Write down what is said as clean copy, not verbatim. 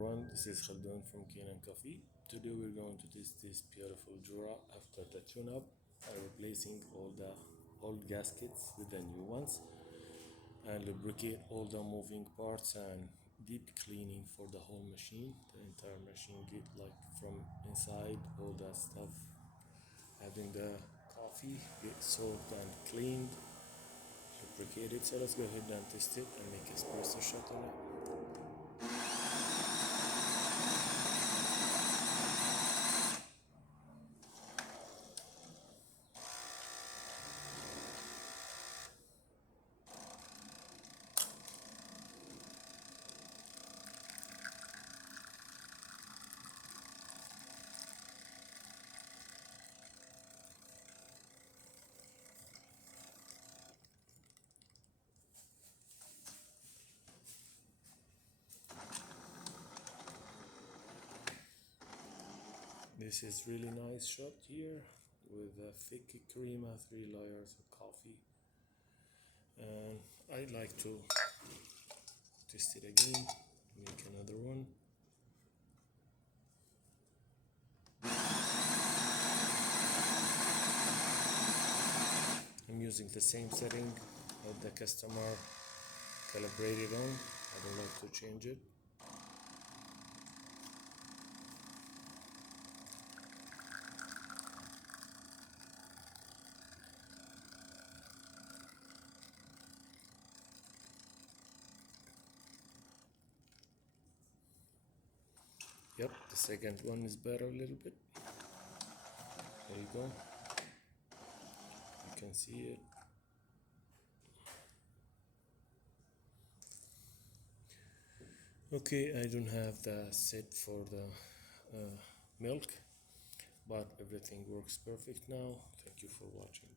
Everyone, this is Khaldun from Kanen Coffee. Today we're going to test this beautiful Jura after the tune-up by replacing all the old gaskets with the new ones and lubricate all the moving parts and deep cleaning for the whole machine. The entire machine get like from inside all that stuff, having the coffee get soaked and cleaned, lubricated. So let's go ahead and test it and make espresso shot on it. This is really nice shot here with a thick crema, 3 layers of coffee, and I'd like to test it again, make another one. I'm using the same setting that the customer calibrated on. I don't like to change it. Yep, the second one is better a little bit. There you go. You can see it. Okay, I don't have the set for the milk, but everything works perfect now. Thank you for watching.